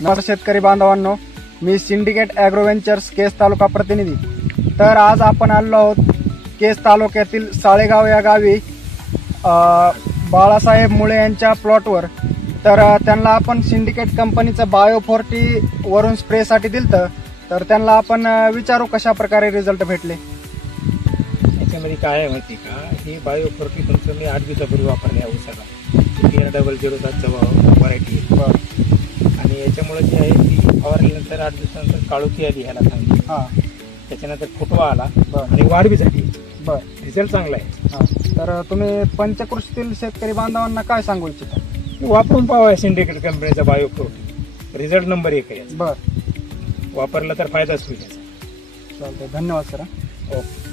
नमस्कार शेतकरी बांधवांनो, मी सिंडिकेट ॲग्रो व्हेंचर्स केस तालुका प्रतिनिधी. तर आज आपण आलो आहोत केस तालुक्यातील साळेगाव या गावी बाळासाहेब मुळे यांच्या प्लॉटवर. तर त्यांना आपण सिंडिकेट कंपनीचं बायो40 वरून स्प्रेसाठी दिलतं. तर त्यांना आपण विचारू कशा प्रकारे रिझल्ट भेटले. याच्यामध्ये काय आहे माहिती का, ही बायो40 तुमचं मी 8 दिवसापूर्वी वापरले आहे ऊसाला. 000 व्हरायटी आहे. आणि याच्यामुळे जी आहे ती फवारल्यानंतर 8 दिवसानंतर काळोखी आली ह्याला चांगली. त्याच्यानंतर फुटवा आला आणि वाढ बी झाली. रिझल्ट चांगला आहे. तर तुम्ही पंचकृषीतील शेतकरी बांधवांना काय सांगू इच्छिता. वापरून पाहावा सिंडिकेट कंपनीचा बायो40. रिझल्ट नंबर 1 आहे. बर, वापरला तर फायदाच होईल याचा. चालतंय. धन्यवाद सर. ओके.